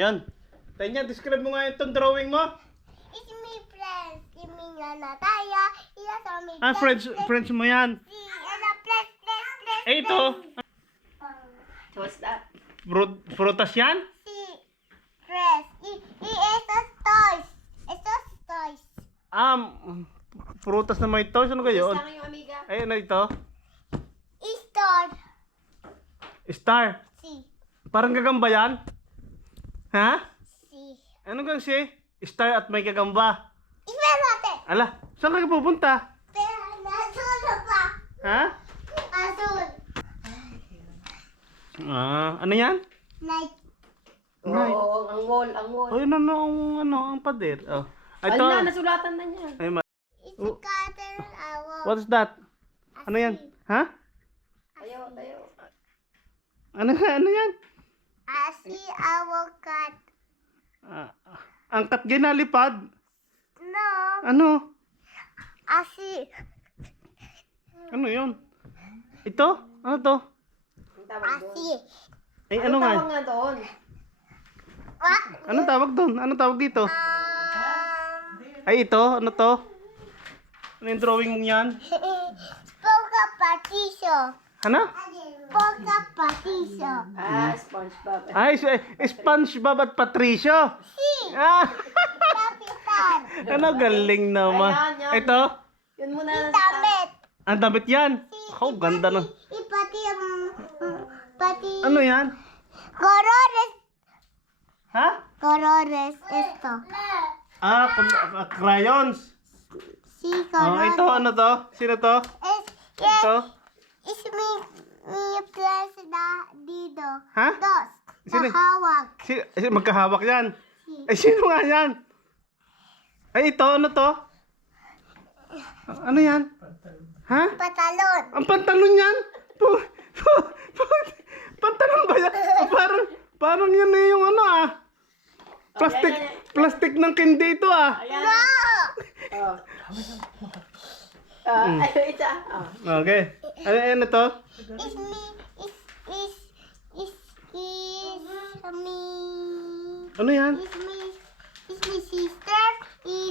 Ayan. Tanya, describe mo nga itong drawing mo. It's me friends. Kimi nga na tayo. Ila sa me Friends mo yan. Si, plus. Eh, ito. What's that? Frutas yan? Si, friends. Esos toys. Esos toys. Frutas na may toys. Ano kayo? Basta yung amiga. Ay, ano ito? Store. Star. Si, Parang gagamba yan? Ha? si. Ano gang si? Star at may gagamba. Iferate. Ala, saan ka pupunta? Pero nasul pa. Ha? Azul. Ano yan? Night. Oo, ang wall. Ay, ang pader. Oh. Ito. Ala, nasulatan na niya. Ay, It's a cotton owl. what is that? Ano yan? Ha? Tayo. Ano yan? I see our cat. Angkat ginalipad. No. Ano? I see. Ano yun? Ito? Ano to? Ang tawag I doon. see. Ay, ano nga? Tawag nga doon. What? Anong tawag doon? Anong tawag dito? Ay, ito? Ano to? Ano yung drawing mong yan? Poca Patricio. Ano? Poca Patricio. SpongeBob. Ay, SpongeBob at Patricio. Si. Ah, Kapitan. ano galing naman. Ayan. Ito? Yun muna. Damit. Ang damit yan. Oh, ganda na. Ipati pati. Ano yan? Colores. Ha? Colores esto. Crayons. Si Oh, colores. ito, ano to? Sino to? Ito? Is me plus dito. Ha? Dos. Sino? Mahawak. Magkahawak yan. Ay, sino nga yan? Ay, ito, ano to? Ano yan? Ha? Patalon. Ang pantalon yan? Pantalon ba yan? Parang yan na yung ano Plastic ng candy ito Ayan. No. Oh. Ayun, isa. Okay. Ano to? Is me is me. Ano yan? Is me sister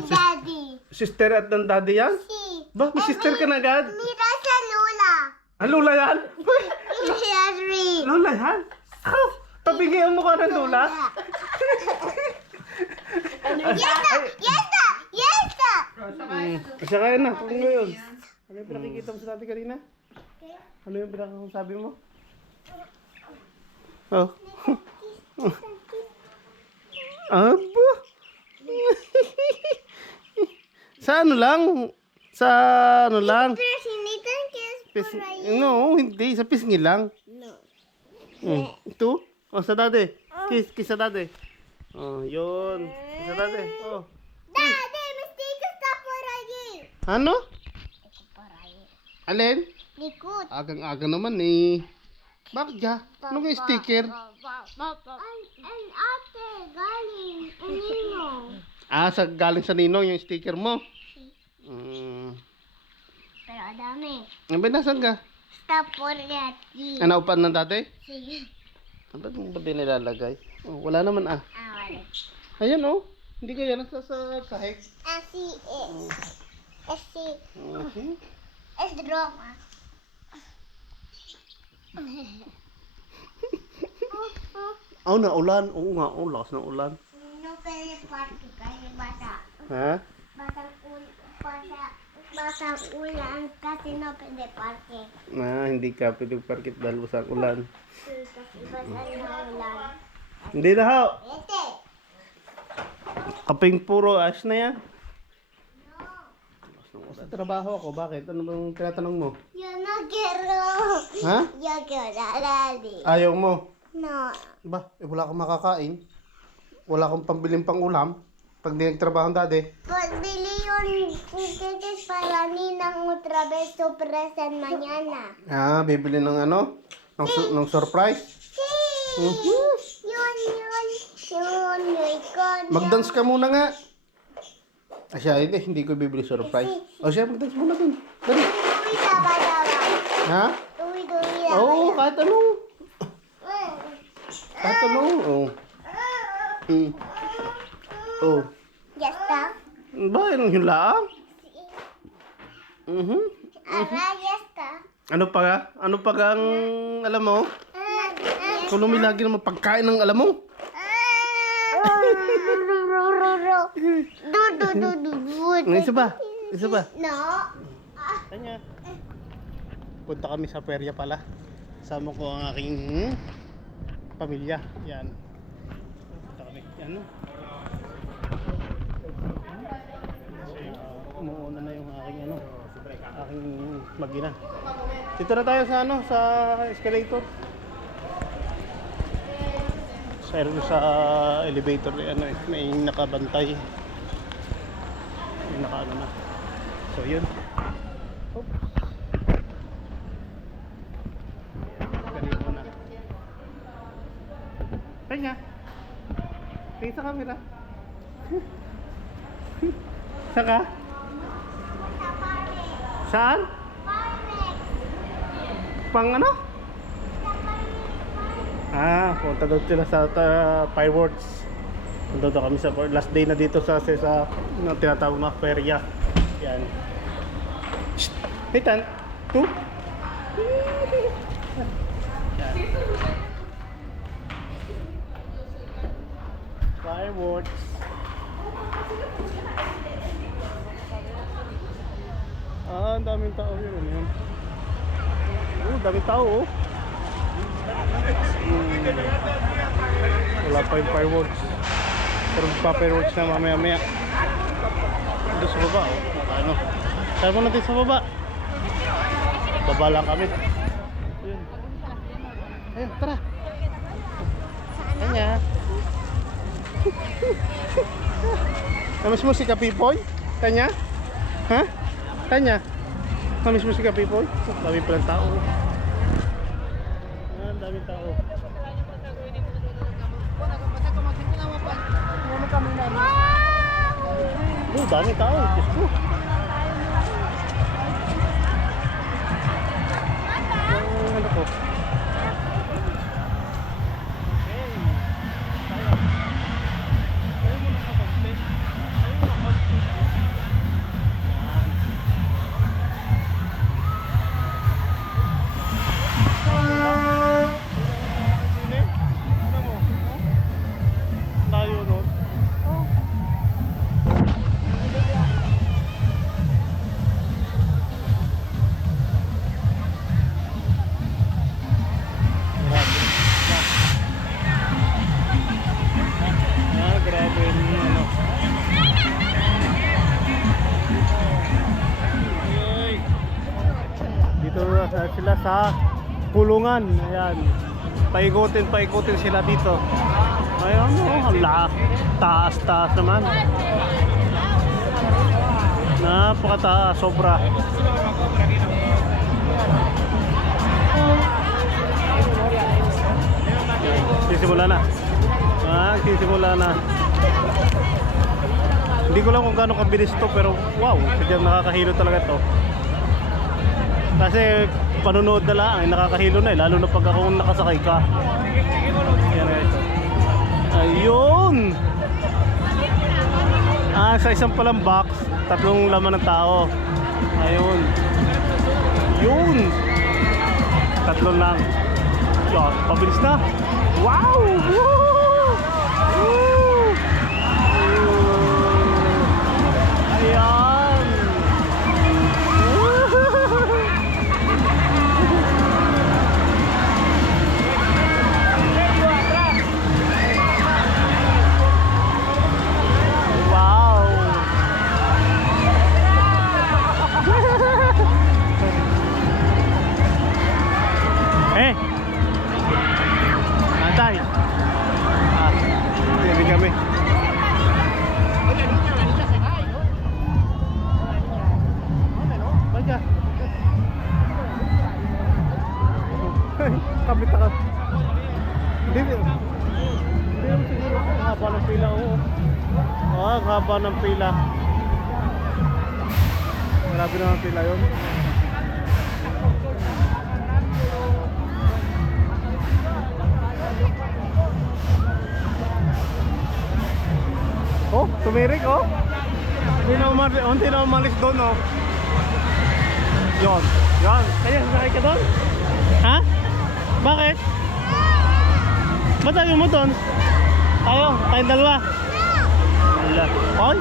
daddy. Sister at ng daddy yan? Si. Ba, may sister ka na agad? Mira sa Lula. Lola yan? Mira three. Lola yan? Tabingi ang mukha ng Lola? Yes. Kasi kaya na, kung ngayon. Ano yung pinakikita mo sa dati kanina? Ano yung pinakasabi mo? Oh. Aba. Sa ano lang? Sinitan kiss Pis, for you. no, hindi. Sa pisngi lang. No. Ito? Oh, sa dati. Kiss sa dati. Oh, yun. Kiss sa dati. Oh. Daddy, mistake stop for you. Ano? Alin? Likod. Agang-aga naman eh. Bakit ka? Ano yung sticker? An ate, galing. Anino. Galing sa ninong yung sticker mo. Pero dami. Ang binasan ka? Stop for that. Ano upan ng dati? Sige. Ba't mo ba nilalagay? Oh, wala naman Wala. Ayan oh. Hindi kaya nasa sa sahig. Asi is. Asi. Okay. Es drama. Oh, naulan. Oo nga, lakas ng ulan. No pwede party kasi bata. Ha? Batang ulan kasi no pwede party. Hindi ka pwede parkit dahil sa ulan. Kasi basa na ulan. Hindi na ho. Ete. Kaping puro ayos na yan. Sa trabaho ako, bakit? Ano bang tinatanong mo? Yo no quiero. Ha? Yo quiero daddy. Ayaw mo? No. Ba, wala akong makakain. Wala akong pambiling pang ulam. Pag di nagtrabaho dati. Pagbili yun tickets para ninang otra vez sorpresa mañana. Bibili ng ano? Ng surprise? Sí. Mhm. Yun. Mag-dance ka muna nga. Siya, hindi ko bibili surprise. O siya, mag-dance muna dun. Dali. Uwi dawa. Ha? Uwi Oo, kahit ano. Kahit ano. Oo. Hmm. Oh. Yasta. Ba, yun lang? Mhm. Ara, yasta. Ano pa ga? Ano pa ga ang alam mo? Kung lumilagi naman pagkain ng alam mo? Isa ba? Isa ba? No. Kanya. Punta kami sa perya pala. Sama ko ang aking pamilya. Yan. Punta kami. Ano? Umuuna na yung aking ano. Aking mag-ina. Dito na tayo sa ano, sa escalator. Sa elevator ano eh, may nakabantay. May nakaano na. So yun. Oops. Ganito na. Kanya. Tingin sa camera. Saka? Saan? Pang ano? Punta daw sila sa fireworks. Punta daw kami sa last day na dito sa tinatawag na perya. Yan. Shh! Hey, Tan! 2? Yan. Fireworks. Ang daming tao yun. Ano yun? Daming tao oh. Wala pa yung fireworks. Pero pa-fireworks na mamaya-maya. Ito sa baba oh. Ano? Saan mo natin sa baba? Baba lang kami. Ayun. Ayun, tara. Kanya. Namiss mo si Kapipoy? Kanya? Ha? Kanya? Namiss mo si Kapipoy? Dami palang tao. Daming tao. Daming tao. Diyos ko. Ano ko? Sila sa kulungan. Ayan. Paikutin sila dito. Ayun, oh, taas naman. Napakataas, sobra. Sisimula na. Sisimula na. Hindi ko lang kung gaano kabilis to, pero wow, sadyang nakakahilo talaga to. Kasi panunood na lang, nakakahilo na eh, lalo na pag ako nakasakay ka. Yan guys. Ayun! Sa isang palang box, 3 laman ng tao. Ayun. Yun! 3 lang. Yan, pabilis na. Wow! Woo! Woo! Ayan! Hindi kami. Baga. Kabit ka. Hindi naman siguro. Haba ng pila. Haba ng pila. Grabe na ang pila yun. Oh, tumirik oh. Hindi na umalis doon oh. Yon. Yan. Kaya sasakay ka doon? Ha? Bakit? Ba't ayaw mo doon? Tayong dalawa. Wala. Oy?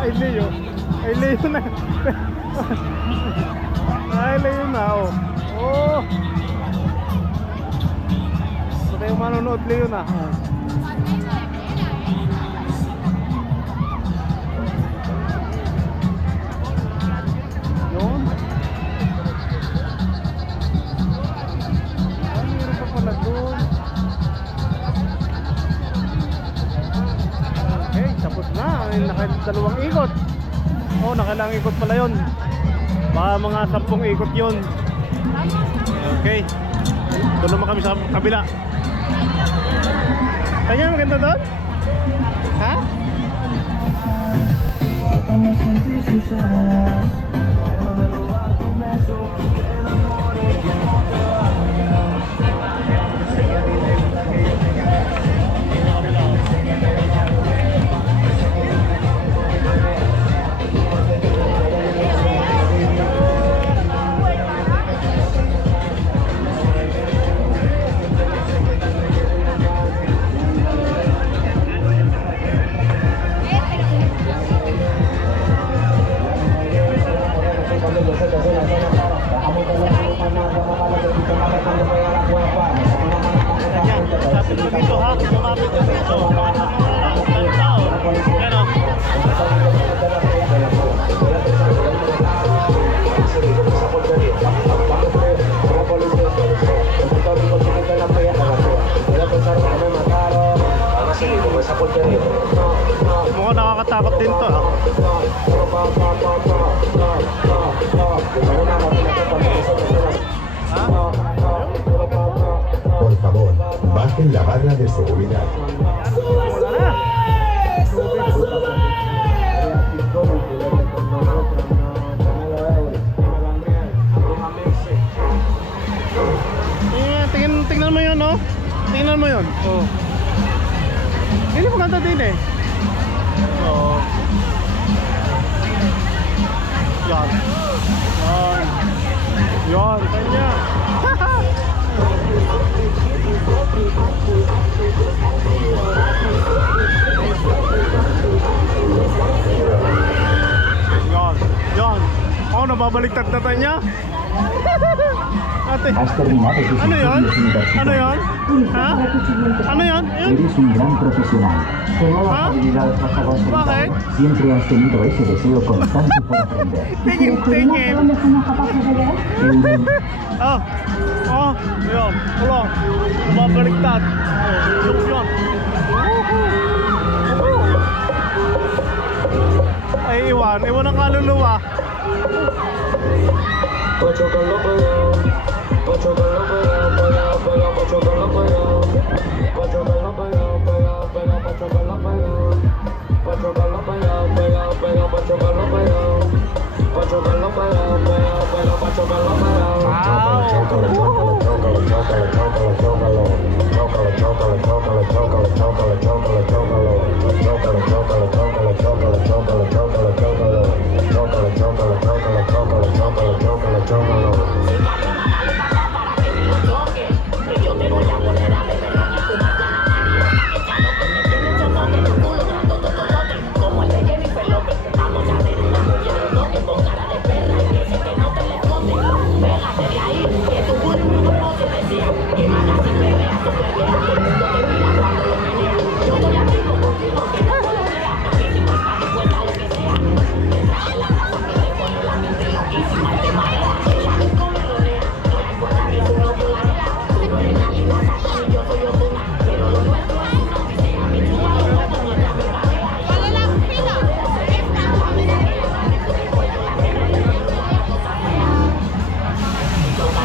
Ay, Leo. Ay, Leo na. Ay, Leo na, oh. Oh. Pati yung manonood, Leo na. Oh. Yun. Ay, meron pa pala doon. Okay, tapos na. Nakadalawang ikot. Oh, nakailang ikot pala yun. Baka mga 10 ikot yun. Okay. Doon naman kami sa kabila. Kanya maganda doon? Ha? Lapit mo dito ha, lumapit mo dito. Ang tao. Yan o. Mukhang nakakatakot din to ha. Por favor, bajen la barra de seguridad. Wala na. Tingnan mo yun, no? Tingnan mo yun. Oh. Hindi maganda din eh. Oo. Yan. Yan. Yan. Kanya. Yan. Yan. Oh, nababaliktad na tayo niya. Ate. Has terminado tus Ano yun? estudios universitarios. Ano yun? Ha? Ano yun? Yun? Eres un gran profesional. Con nuevas ¿Ah? habilidades vas a conseguir. Bakit? Siempre has tenido ese deseo constante por aprender. Tingin, tingin. Oh. Oh. Yun. Wala. Nababaliktad. Oh. Yun. Ay, iwan. Iwan ang kaluluwa.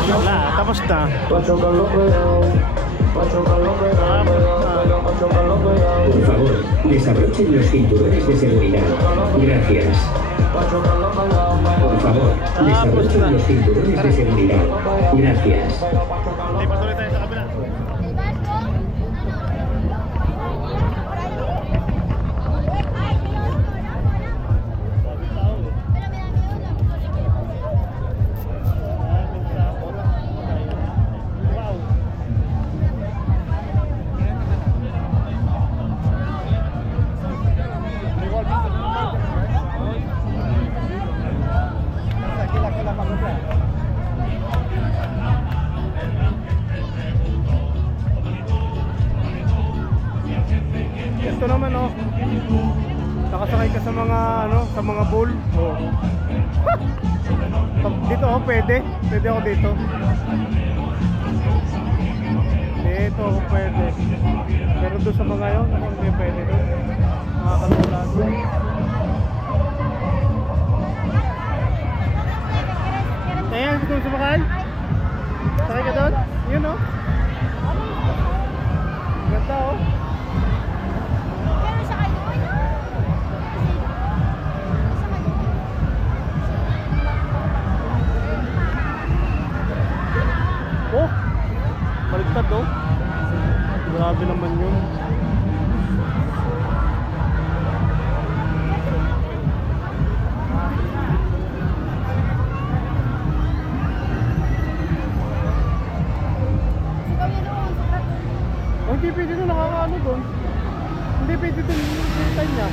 Wala, tapos na. Por favor, desabrochen los cinturones de seguridad. Gracias. Por favor, desabrochen los cinturones de seguridad. Gracias. Lipat ulit tayo sa kabila. Ito naman oh. Nakasakay ka sa mga ano, sa mga bull. Oh. Dito oh, pwede. Pwede ako dito. Dito ako pwede. Pero doon sa mga yun, ako hindi pwede doon. Nakakatulado. Ayan, gusto mo sumakay? Sakay ka doon? Yun oh. Ganda oh. Oh, baliktad oh. Grabe naman yun. Oh, hindi pwede doon, nakakaano doon. Hindi pwede doon yung time niya.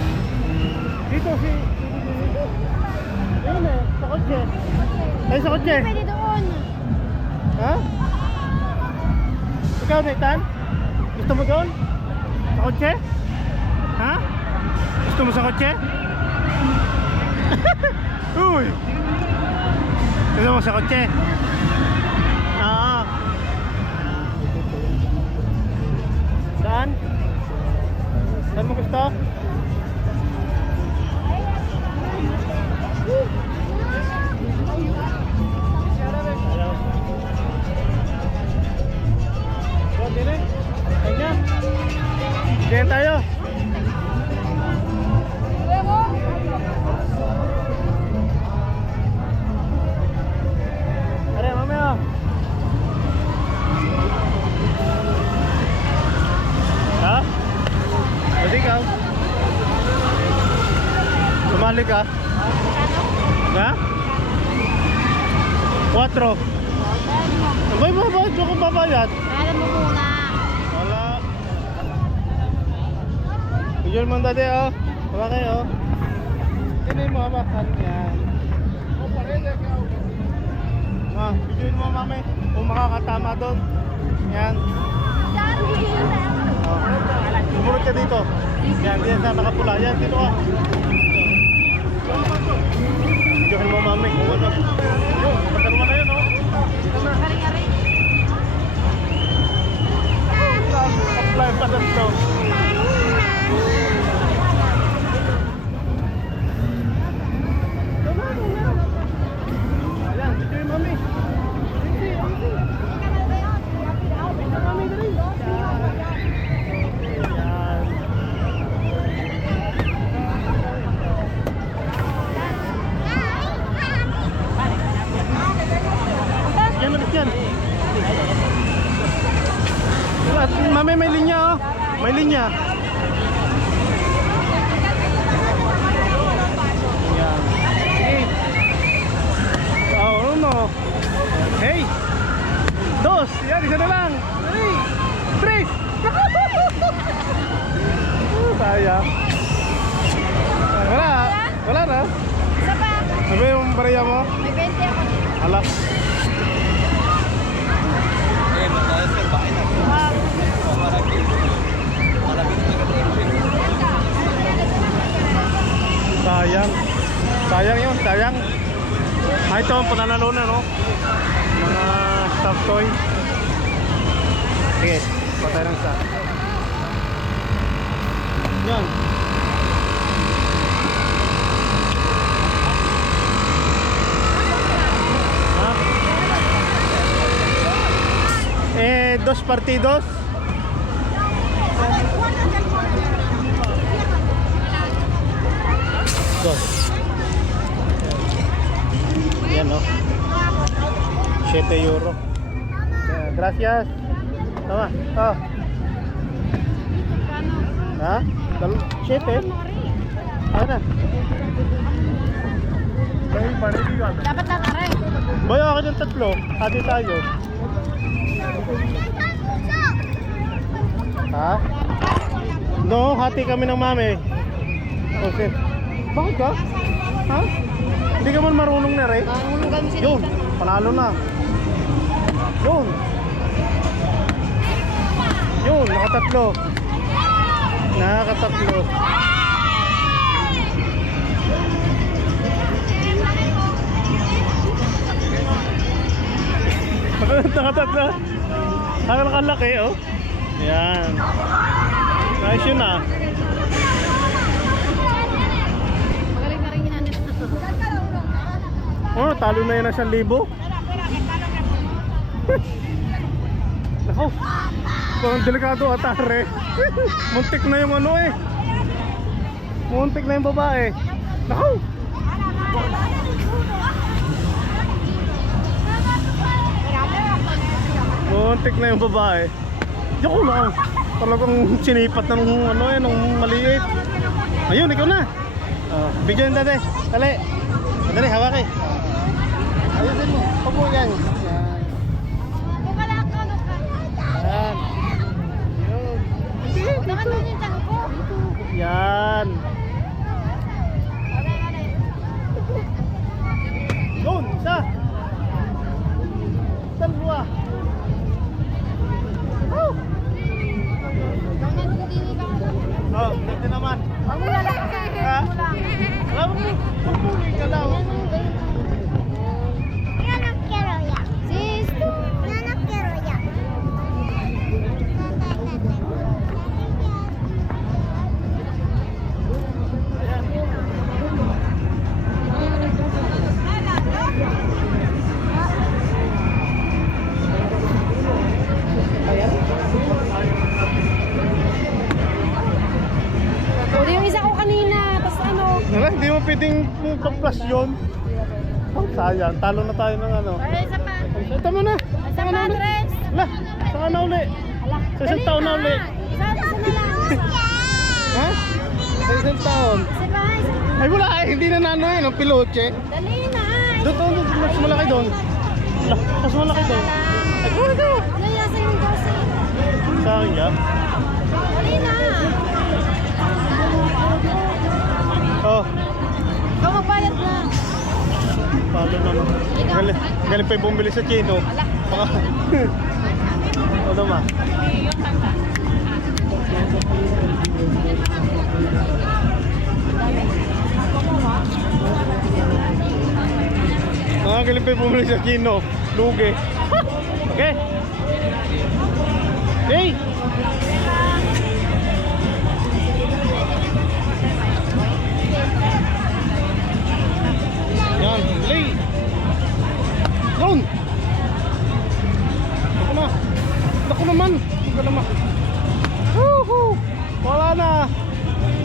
Dito si... Ayun eh, sa kotse. Ay, sa kotse. Pwede doon. Ha? Ikaw, Nathan? Gusto mo doon? Sa kotse? Ha? Gusto mo sa kotse? Uy! Gusto mo sa kotse? Saan? Saan mo gusto? Dire. Kanya. Diyan tayo. Are, mamaya. Ha? Pwede ka? Sumali ka? Ha? 4. Abay mo ba? Diyo ko babayad? Alam mo muna. Wala. Bigyan mo dati oh. Wala kayo. Hindi mo mabakan yan. Bigyan mo mami. Kung makakatama doon. Yan. Sumunod ka dito. Yan, yan sa nakapula. Yan, dito ka. Bigyan mo mami. Kung ano. Pagkano mo na yun oh. Apply pa na ito. Ayan, dito yung mami. Mami, dali. Ayan. Yan, malis yan. Mami, may linya oh. May linya. Yan. Sige. Oh, uno. Hey. 2. Yan, isa na lang. 3. Sayang. Wala. Wala na. Isa pa. Sabi yung bariya mo? May 20 ako dito. Hala. Sayang. Sayang yun, sayang. Ito ang pananalunan, no? Mga stuffed toy. Sige, patay ng isa. Yan. Ha? Dos partidos. Go. Yan no. 7 euro. Gracias. Tama. Oh. Ha? 7? Ano? Dapat lang aray. Bayo ako ng 3. Hati tayo. Ha? No, hati kami ng mami. Okay. Bakit ka? Ha? Hindi ka man marunong na rin? Marunong kami sa Yun, panalo na. Yun. Yun, nakatatlo. Nakatatlo. Nakatatlo. Nakalaki, oh. Yan. Nice yun ah. Magaling na rin yan. Oh, talo na yan ng 1,000. Nako. Parang delikado atare. Muntik na yung ano eh. Muntik na yung babae. Nako. Muntik na yung babae. Yoko lang. Talagang sinipat na nung ano eh, nung maliit. Ayun, ikaw na. Video yung dati. Dali. Dali, hawak eh. Ayusin mo. Papo yan. Yan. Yun. Yan. Yun, isa. Dalawa. Oh, dito naman. Ha? Alam mo, pupuli ka lang. Uli yung isa ko kanina, tapos ano? Wala, hindi mo pwedeng pag-plus yun. Oh, sayang. Talo na tayo ng ano. Ay, isa pa. Ay, tama na. Isa pa, Andres. Ala, saka na uli. Sa isang taon na uli. Isa na lang. Ha? Sa isang taon. Isa pa, isa pa. Ay wala eh, hindi na nano eh, ng piloche. Dali na. Doon, mas malaki doon. Ala, mas malaki doon. Ay, kuha ka. Dali sa yung kasi. Sa akin ka? Dali na. Oh, Ikaw magbayad na. palo naman. Galing pa yung bumili sa Chino. Baka. O naman. Galing pa yung bumili sa Chino. Lugi. Okay. Hey! Yan, play. Yun. Ako na. Ako naman. Huwag ka naman. Woohoo! Wala na.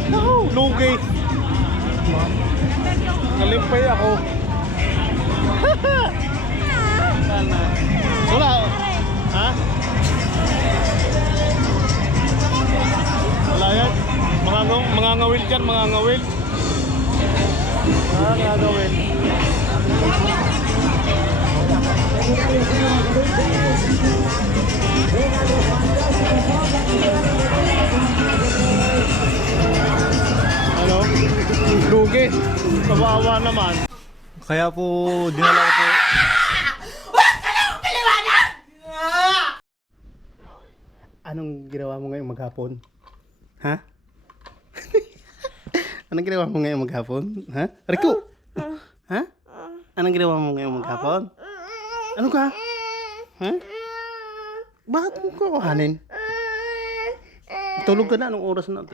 No, lugi. Nalimpay ako. Sana. Wala. Ha? Wala yan. Mga ngawil dyan, mga ngawil. Mga ngawil. Ano? Lugi. Kawawa naman. Kaya po dinala ko po. Anong ginawa mo ngayong maghapon? Ha? Anong ginawa mo ngayong maghapon? Ha? Rico! Ha? Anong ginawa mo ngayong maghapon? Ano ka? Ha? Bakit mo kukuhanin? Tulog ka na. Anong oras na?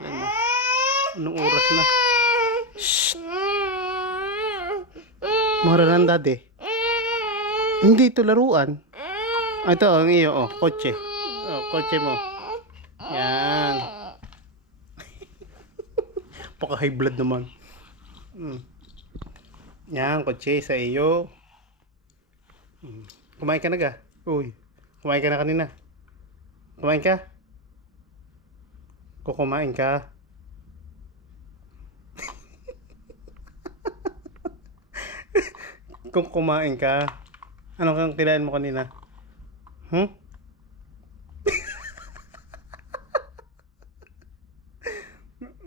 Anong oras na? Shhh! Mura ng daddy. Hindi ito laruan. Ito ang iyo. Oh, kotse. Oh, kotse mo. Yan. Paka high blood naman. Yan, kotse sa iyo. Kumain ka na ga? Uy, kumain ka na kanina. Kumain ka? Kukumain ka. Kung kumain ka, ano kang kinain mo kanina?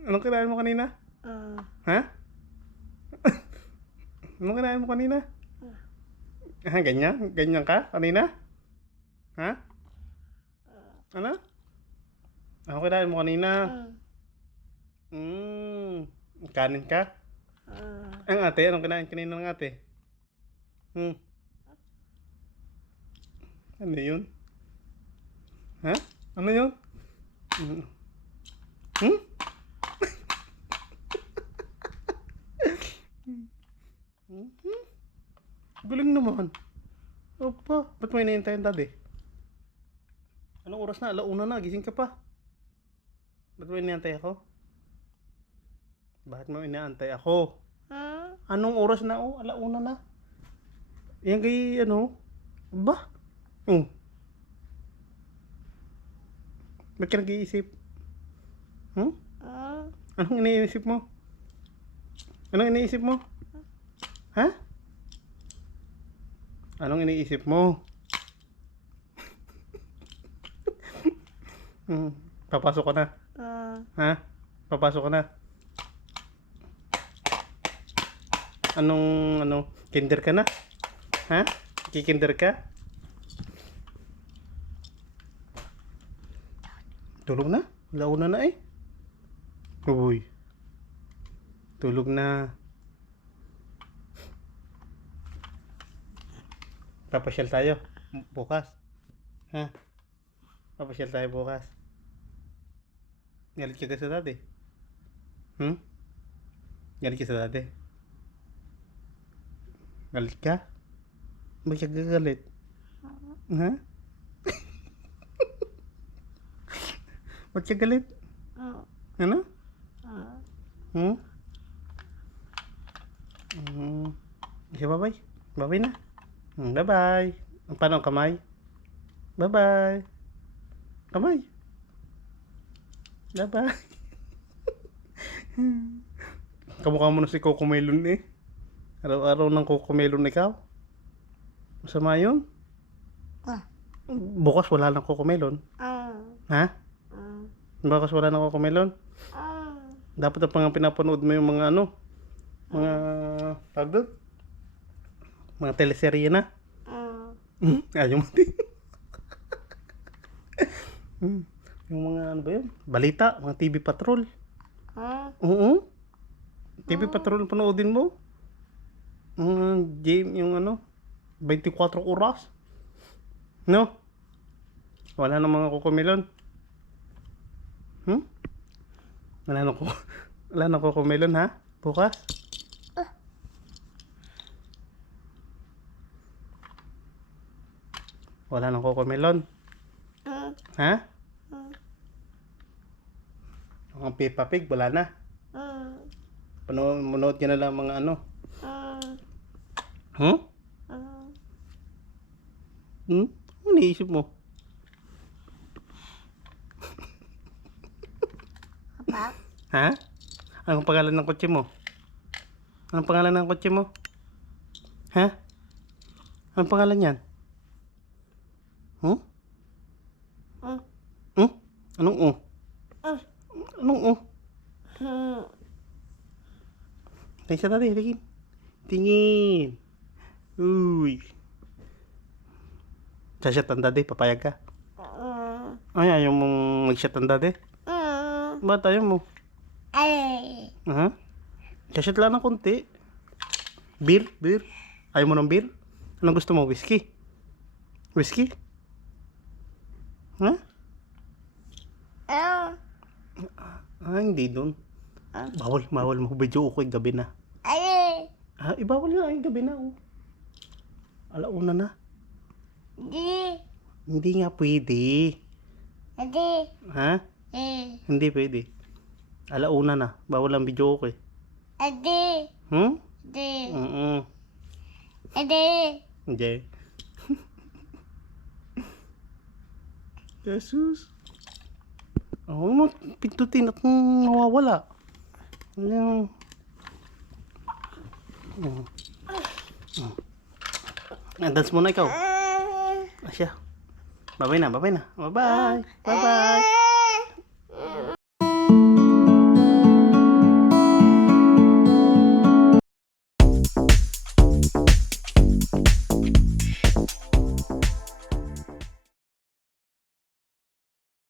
Anong kinain mo kanina? Ha? Anong kinain mo kanina? Ganyan? Ganyan ka kanina? Ha? Ano? Anong kinain mo kanina? Kanin ka? Ang ate, anong kinain kanina ng ate? Ano yun? Ha? Ano yun? Galing naman. Opa, ba't mo inaantay ang daddy? Anong oras na? Alauna na, gising ka pa. Ba't mo inaantay ako? Bakit mo inaantay ako? Anong oras na? Oh, alauna na. Yan kay ano? Ba? Ba't ka nag-iisip? Anong iniisip mo? Anong iniisip mo? Ha? Anong iniisip mo? Papasok ka na? Ha? Papasok ka na? Anong kinder ka na? Ha? Kikinder ka? Tulog na? Launa na eh. Uy. Tulog na. Papasyal tayo bukas. Ha? Papasyal tayo bukas. Galit ka sa dati? Galit ka sa dati? Galit ka? Ba't ka gagalit? Ha? Ba't ka galit? Ano? Sige, bye-bye. Bye-bye na. Bye-bye. Paano ang kamay? Bye-bye. Kamay. Bye-bye. Kamukha mo na si Coco Melon eh. Araw-araw ng Coco Melon ikaw. Masama yun. Bukas wala ng Coco Melon. Ha? Bukas wala ng Coco Melon. Dapat ang pinapanood mo yung mga ano, mga tawag doon? Mga teleserye na. Ayaw mo din. Yung mga ano ba yun? Balita, mga TV Patrol. Oo. TV Patrol panoodin mo. Game yung ano, 24 oras. No? Wala nang mga Coco Melon. Wala nang Coco Melon ha? Bukas? Wala nang Coco Melon. Ha? Ang Peppa Pig, wala na. Manood ka na lang mga ano. Ano naisip mo? Papa? Ha? Anong pangalan ng kotse mo? Anong pangalan ng kotse mo? Ha? Anong pangalan yan? Anong o? Anong o? Tingin sa dati, tingin. Tingin. Uy. Sa-shot ang dati, papayag ka? Ay, ayaw mong mag-shot ang dati? Ba't ayaw mo? Ay. Sa-shot lang ng konti. Beer? Ayaw mo ng beer? Anong gusto mo? Whiskey? Whiskey? Ha? Hindi doon. Bawal mo. Video ko gabi na. Ay. Ibawal nga yung gabi na. Alauna na. Di. Hindi nga pwede. Ade. Ha? Hindi pwede. Alauna na. Bawal ang video okay. Ade. Hmm? Ade. Ade. Ade. Hindi. Jesus. Huwag mo pindutin at mawawala. Ano? Dance muna ikaw. Asya. Bye-bye na. Bye-bye. Bye-bye.